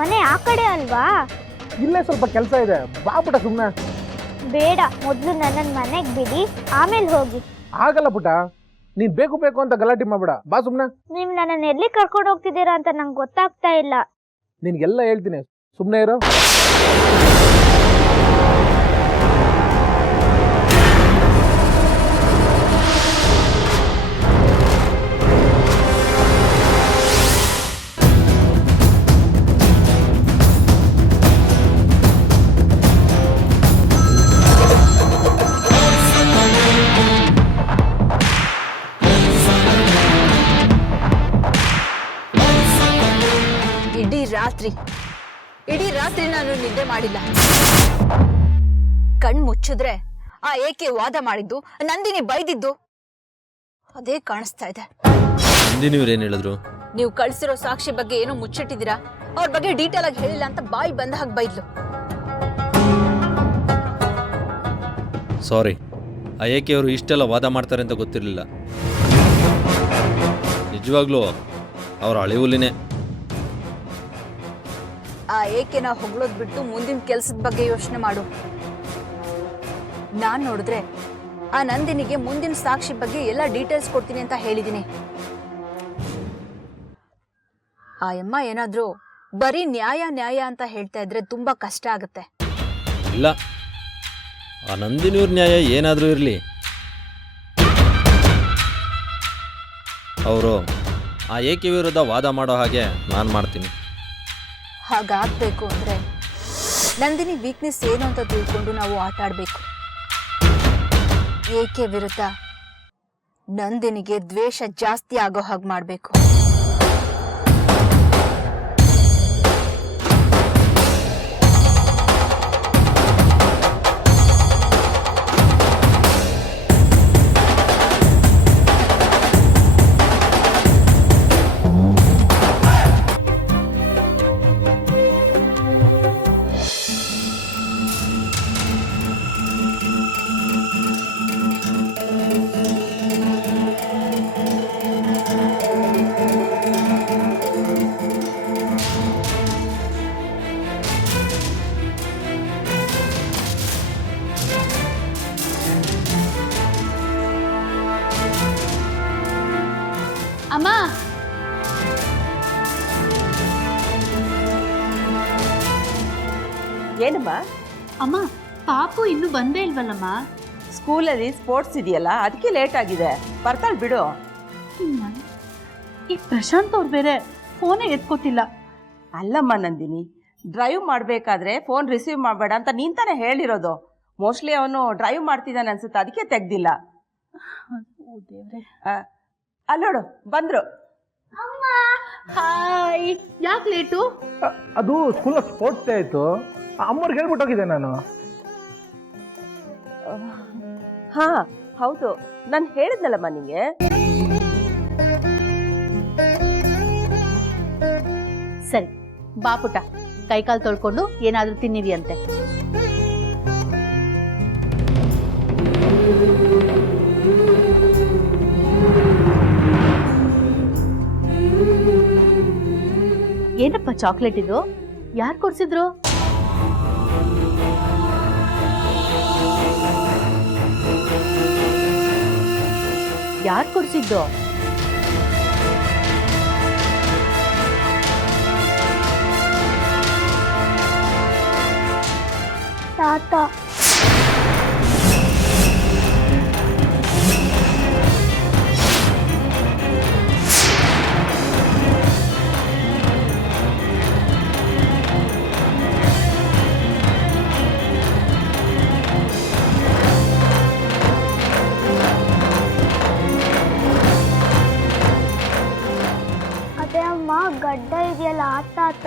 ಮನೆ ಆ ಕಡೆ ಅಲ್ವಾ? ಇಲ್ಲೇ ಸ್ವಲ್ಪ ಕೆಲಸ ಇದೆ, ಬಾ ಪುಟ ಸುಮ್ಮನೆ. ಬೇಡ, ಮೊದಲು ನನ್ನನ್ನು ಮನೆಗೆ ಬಿಡಿ, ಆಮೇಲೆ ಹೋಗಿ. ಆಗಲ್ಲ ಪುಟ, ನೀನ್ ಬೇಕು ಬೇಕು ಅಂತ ಗಲಾಟೆ ಮಾಡ್ಬೇಡ, ಬಾ ಸುಮ್ಮನೆ. ನೀವು ನನ್ನನ್ನು ಎಲ್ಲಿ ಕರ್ಕೊಂಡು ಹೋಗ್ತಿದ್ದೀರಾ ಅಂತ ನಂಗೆ ಗೊತ್ತಾಗ್ತಾ ಇಲ್ಲ. ನಿನ್ಗೆಲ್ಲ ಹೇಳ್ತೀನಿ, ಸುಮ್ಮನೆ ಇರೋ. ಇಡೀ ರಾತ್ರಿ ನಾನು ನಿದ್ದೆ ಮಾಡಿಲ್ಲ. ಕಣ್ ಮುಚ್ಚಿದ್ರೆ ಆ ಏಕೆ ವಾದ ಮಾಡಿದ್ದು, ನಂದಿನಿ ಬೈದಿದ್ದು ಅದೇ ಕಾಣಿಸ್ತಾ ಇದೆ. ನಂದಿನಿಯವ್ರೇನು ಹೇಳಿದ್ರು? ನೀವು ಕಳ್ಸಿರೋ ಸಾಕ್ಷಿ ಬಗ್ಗೆ ಏನೋ ಮುಚ್ಚಿಟ್ಟಿದ್ದೀರಾ, ಅವ್ರ ಬಗ್ಗೆ ಡೀಟೇಲ್ ಆಗಿ ಹೇಳಿಲ್ಲ ಅಂತ ಬಾಯಿ ಬಂದ ಹಾಗೆ ಬೈದ್ಲು. ಸಾರಿ, ಆ ಏಕೆ ಅವರು ಇಷ್ಟೆಲ್ಲ ವಾದ ಮಾಡ್ತಾರೆ ಅಂತ ಗೊತ್ತಿರಲಿಲ್ಲ. ನಿಜವಾಗ್ಲೂ ಅವ್ರ ಅಳಿವುಲಿನೇ. ಆ ಏಕೆನ ಹೊಗಳೋದ್ ಬಿಟ್ಟು ಮುಂದಿನ ಕೆಲ್ಸದ ಬಗ್ಗೆ ಯೋಚನೆ ಮಾಡು. ನಾನ್ ನೋಡಿದ್ರೆ ಆ ನಂದಿನಿಗೆ ಮುಂದಿನ ಸಾಕ್ಷಿ ಬಗ್ಗೆ ಎಲ್ಲ ಡೀಟೇಲ್ಸ್ ಕೊಡ್ತೀನಿ ಅಂತ ಹೇಳಿದೀನಿ. ಆ ಅಮ್ಮ ಏನಾದ್ರೂ ಬರೀ ನ್ಯಾಯ ನ್ಯಾಯ ಅಂತ ಹೇಳ್ತಾ ಇದ್ರೆ ತುಂಬಾ ಕಷ್ಟ ಆಗುತ್ತೆ. ಇಲ್ಲ, ಆ ನಂದಿನಿಯವ್ರ ನ್ಯಾಯ ಏನಾದರೂ ಇರಲಿ, ಅವರು ಆ ಏಕೆ ವಿರುದ್ಧ ವಾದ ಮಾಡೋ ಹಾಗೆ ನಾನು ಮಾಡ್ತೀನಿ. ಹಾಗಾಗಬೇಕು ಅಂದರೆ ನಂದಿನಿ ವೀಕ್ನೆಸ್ ಏನು ಅಂತ ತಿಳ್ಕೊಂಡು ನಾವು ಆಟ ಆಡಬೇಕು. ಏಕೆ ವಿರುದ್ಧ ನಂದಿನಿಗೆ ದ್ವೇಷ ಜಾಸ್ತಿ ಆಗೋ ಹಾಗೆ ಮಾಡಬೇಕು. ಅಮ್ಮ, ಏನಮ್ಮ? ಅಮ್ಮ, ಪಾಪು ಇನ್ನೂ ಬಂದೇ ಇಲ್ವಲ್ಲಮ್ಮ? ಸ್ಕೂಲಲ್ಲಿ ಸ್ಪೋರ್ಟ್ಸ್ ಇದೆಯಲ್ಲ, ಅದಕ್ಕೆ ಲೇಟ್ ಆಗಿದೆ. ಬರ್ತಾಳೆ ಬಿಡು. ಈ ಪ್ರಶಾಂತ್ ಅವ್ರು ಬೇರೆ ಫೋನೇ ಎತ್ಕೋತಿಲ್ಲ. ಅಲ್ಲಮ್ಮ ನಂದಿನಿ, ಡ್ರೈವ್ ಮಾಡಬೇಕಾದ್ರೆ ಫೋನ್ ರಿಸೀವ್ ಮಾಡಬೇಡ ಅಂತ ನೀನ್ ತಾನೇ ಹೇಳಿರೋದು. ಮೋಸ್ಟ್ಲಿ ಅವನು ಡ್ರೈವ್ ಮಾಡ್ತಿದ್ದಾನೆ ಅನ್ಸುತ್ತೆ, ಅದಕ್ಕೆ ತೆಗ್ದಿಲ್ಲ. ಅಲ್ಲೋಡು, ಬಂದ್ರು. ಹಾಯ್, ಯಾಕೆ ಲೇಟು? ಅದು ಸ್ಕೂಲಲ್ಲಿ ಸ್ಪೋರ್ಟ್ಸ್ ಡೇ ಆಯ್ತು, ಅಮ್ಮವ್ರಿಗೆ ಹೇಳ್ಬಿಟ್ಟು ಹೋಗಿದ್ದೆ ನಾನು. ಹಾ ಹೌದು, ನಾನು ಹೇಳಿದ್ನಲ್ಲಮ್ಮ ನಿಂಗೆ. ಸರಿ ಬಾ ಪುಟ, ಕೈಕಾಲು ತೊಳ್ಕೊಂಡು ಏನಾದರೂ ತಿನ್ನಿವಿ ಅಂತೆ. ಏನಪ್ಪ ಚಾಕ್ಲೇಟ್ ಇದು? ಯಾರು ಕೊಡ್ಸಿದ್ರು? ಯಾರು ಕೊಡ್ಸಿದ್ದು? ತಾತ. ಅದೇ ಅಮ್ಮ, ಗಡ್ಡ ಇದೆಯಲ್ಲ ಆ ತಾತ.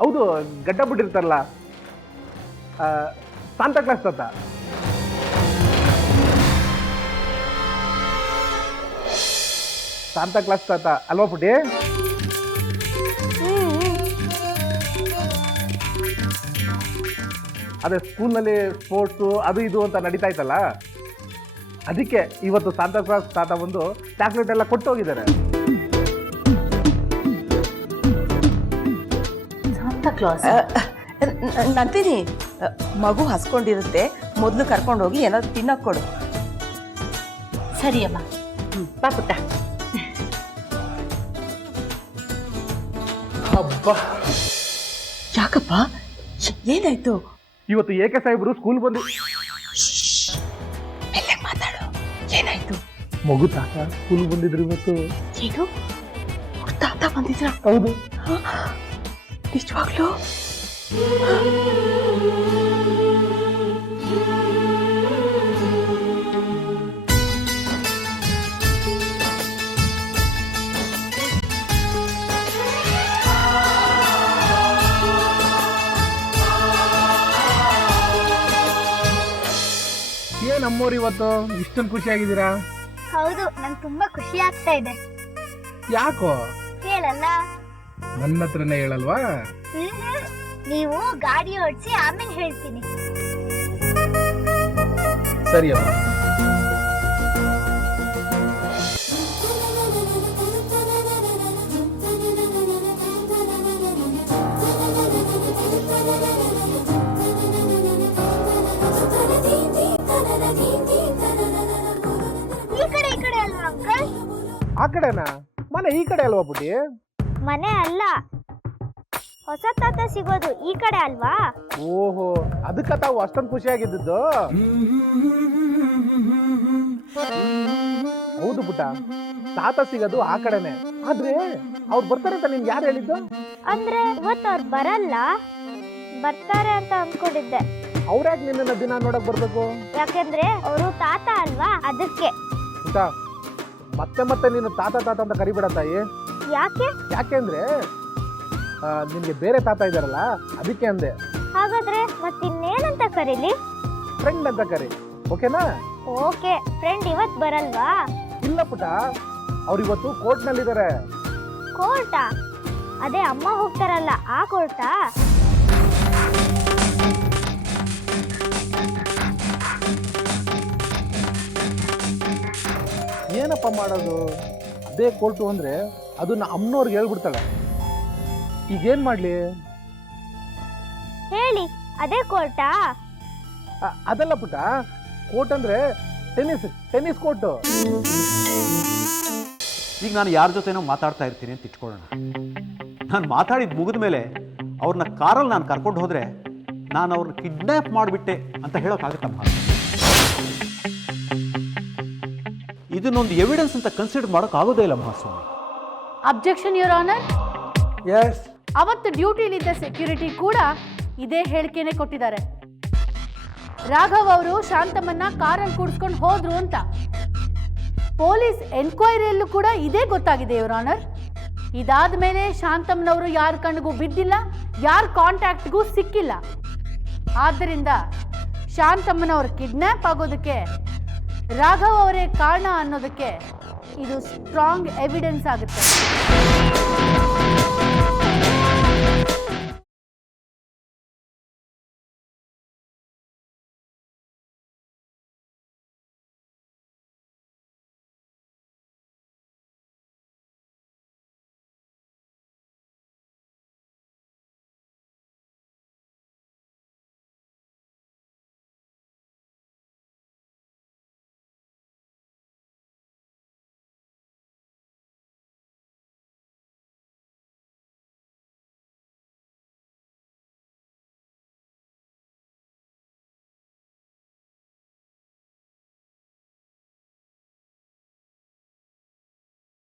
ಹೌದು, ಗಡ್ಡ ಬಿಟ್ಟಿರ್ತಾರಲ್ಲ, ಸಾಂತಾ ಕ್ಲಾಸ್ ತಾತ. ಸಾಂತಾ ಕ್ಲಾಸ್ ತಾತ ಅಲ್ವಾ ಪುಟಿ? ಅದೇ ಸ್ಕೂಲ್ನಲ್ಲಿ ಸ್ಪೋರ್ಟ್ಸು ಅದು ಇದು ಅಂತ ನಡೀತಾ ಇತ್ತಲ್ಲ, ಅದಕ್ಕೆ ಇವತ್ತು ಸಾಂತಾ ಕ್ಲಾಸ್ ತಾತ ಬಂದು ಚಾಕ್ಲೇಟ್ ಎಲ್ಲ ಕೊಟ್ಟು ಹೋಗಿದ್ದಾರೆ. ಸಾಂತಾ ಕ್ಲಾಸ್ ನಂದಿನಿ, ಮಗು ಹಸ್ಕೊಂಡಿರುತ್ತೆ, ಮೊದಲು ಕರ್ಕೊಂಡೋಗಿ ಏನಾದ್ರು ತಿನ್ನಕ್ಕೆ ಕೊಡು. ಸರಿ ಅಮ್ಮ. ಬಾ ಪುಟ್ಟ. ಹಬ್ಬ, ಯಾಕಪ್ಪ, ಏನಾಯ್ತು? ಇವತ್ತು ಏಕೆ ಸಾಹೇಬ್ರು ಸ್ಕೂಲ್ ಬಂದು ಎಲ್ಲ ಮಾತಾಡು, ಏನಾಯ್ತು? ಮಗು ತಾತ ಸ್ಕೂಲ್ ಬಂದಿದ್ರು ಇವತ್ತು. ಏನು, ತಾತ ಬಂದಿದ್ರ? ಹೌದು. ನಿಜವಾಗ್ಲೂ? ಏನ್ ಅಮ್ಮೋರು ಇವತ್ತು ಇಷ್ಟೊಂದು ಖುಷಿಯಾಗಿದ್ದೀರಾ? ಹೌದು, ನಂಗೆ ತುಂಬಾ ಖುಷಿ ಆಗ್ತಾ ಇದೆ. ಯಾಕೋ? ಹೇಳಲ್ಲ. ನನ್ನ ಹತ್ರನೇ ಹೇಳಲ್ವಾ? ನೀವು ಗಾಡಿ ಓಡಿಸಿ ಆಮೇಲೆ ಹೇಳ್ತೀನಿ. ಸರಿ ಅಮ್ಮ. ಈ ಕಡೆ ಅಲ್ವಾ ಅಂಕಲ್? ಆ ಕಡೆನಾ? ಮನೆ ಈ ಕಡೆ ಅಲ್ವಾ ಪುಟಿ? ಮನೆ ಅಲ್ಲ, ಹೊಸ ತಾತ ಸಿಗೋದು ಈ ಕಡೆ ಅಲ್ವಾ? ಓಹೋ, ಅದಕ್ಕ ತಾವು ಅಷ್ಟೊಂದು ಖುಷಿಯಾಗಿದ್ದು. ಹೌದು ಪುಟ, ತಾತ ಸಿಗೋದು ಆ ಕಡೆನೆ. ಆದ್ರೆ ಅವ್ರು ಬರ್ತಾರೆ ಅಂತ ನಿಮ್ಗೆ ಯಾರು ಹೇಳಿದ್ದು? ಅಂದ್ರೆ ಇವತ್ತು ಅವ್ರು ಬರಲ್ಲ, ಬರ್ತಾರೆ ಅಂತ ಅನ್ಕೊಂಡಿದ್ದೆ. ಅವ್ರ್ಯಾಕೆ ನಿನ್ನ ದಿನ ನೋಡಕ್ ಬರ್ಬೇಕು? ಯಾಕೆಂದ್ರೆ ಅವರು ತಾತ ಅಲ್ವಾ, ಅದಕ್ಕೆ. ಪುಟ, ಮತ್ತೆ ಮತ್ತೆ ನೀನು ತಾತ ತಾತ ಅಂತ ಕರಿಬೇಡ ತಾಯಿ. ಯಾಕೆ? ಯಾಕೆಂದ್ರೆ ನಿನ್ಗೆ ಬೇರೆ ತಾತ ಇದಾರಲ್ಲ, ಅದಕ್ಕೆ ಅಂದೆ. ಹಾಗಾದ್ರೆ ಮತ್ತಿನ್ನೇನಂತ ಕರೀಲಿ? ಫ್ರೆಂಡ್ ಅಂತ ಕರಿ, ಓಕೆನಾ? ಓಕೆ. ಫ್ರೆಂಡ್ ಇವತ್ ಬರಲ್ವಾ? ಇಲ್ಲ ಪುಟ, ಅವ್ರು ಇವತ್ತು ಕೋರ್ಟ್ ನಲ್ಲಿದ್ದಾರೆ. ಕೋರ್ಟಾ? ಅದೇ ಅಮ್ಮ ಹೋಗ್ತಾರಲ್ಲ ಆ ಕೋರ್ಟಾ? ಏನಪ್ಪ ಮಾಡೋದು? ಅದೇ ಕೋರ್ಟು ಅಂದ್ರೆ ಅದನ್ನ ಅಮ್ಮನವ್ರಿಗೆ ಹೇಳ್ಬಿಡ್ತಾಳೆ. ಈಗೇನ್ ಮಾಡ್ಲಿ? ಹೇಳಿ, ಅದೇ ಕೋರ್ಟಾ? ಅದಲ್ಲ ಪುಟ, ಕೋರ್ಟ್ ಅಂದ್ರೆ ಟೆನ್ನಿಸ್ ಕೋರ್ಟು. ಈಗ ನಾನು ಯಾರ ಜೊತೆನೋ ಮಾತಾಡ್ತಾ ಇರ್ತೀನಿ ಅಂತ ಇಟ್ಕೊಳ್ಳೋಣ. ನಾನು ಮಾತಾಡಿದ್ದು ಮುಗಿದ ಮೇಲೆ ಅವ್ರನ್ನ ಕಾರಲ್ಲಿ ನಾನು ಕರ್ಕೊಂಡು ಹೋದರೆ ನಾನು ಅವ್ರನ್ನ ಕಿಡ್ನ್ಯಾಪ್ ಮಾಡಿಬಿಟ್ಟೆ ಅಂತ ಹೇಳೋಕ್ಕಾಗುತ್ತಮ್ಮ? ಇದನ್ನೊಂದು ಎವಿಡೆನ್ಸ್ ಅಂತ ಕನ್ಸಿಡರ್ ಮಾಡೋಕ್ಕಾಗೋದೇ ಇಲ್ಲ ಮಹಾಸ್ವಾಮಿ. Objection your honour. ಎಸ್. ಅವತ್ತು ಡ್ಯೂಟಿಲಿದ್ದ ಸೆಕ್ಯೂರಿಟಿ ಕೂಡ ಇದೇ ಹೇಳಿಕೆನೆ ಕೊಟ್ಟಿದ್ದಾರೆ. ರಾಘವ್ ಅವರು ಶಾಂತಮ್ಮನ್ನ ಕಾರಲ್ಲಿ ಕೂಡಿಸ್ಕೊಂಡು ಹೋದ್ರು ಅಂತ. ಪೊಲೀಸ್ ಎನ್ಕ್ವೈರಿಯಲ್ಲೂ ಕೂಡ ಇದೇ ಗೊತ್ತಾಗಿದೆ ಯುವರ್ ಆನರ್. ಇದಾದ ಮೇಲೆ ಶಾಂತಮ್ಮನವರು ಯಾರ ಕಣ್ಣಿಗೂ ಬಿದ್ದಿಲ್ಲ, ಯಾರ ಕಾಂಟ್ಯಾಕ್ಟ್ಗೂ ಸಿಕ್ಕಿಲ್ಲ. ಆದ್ದರಿಂದ ಶಾಂತಮ್ಮನವರು ಕಿಡ್ನ್ಯಾಪ್ ಆಗೋದಕ್ಕೆ ರಾಘವ್ ಅವರೇ ಕಾರಣ ಅನ್ನೋದಕ್ಕೆ ಇದು ಸ್ಟ್ರಾಂಗ್ ಎವಿಡೆನ್ಸ್ ಆಗುತ್ತೆ.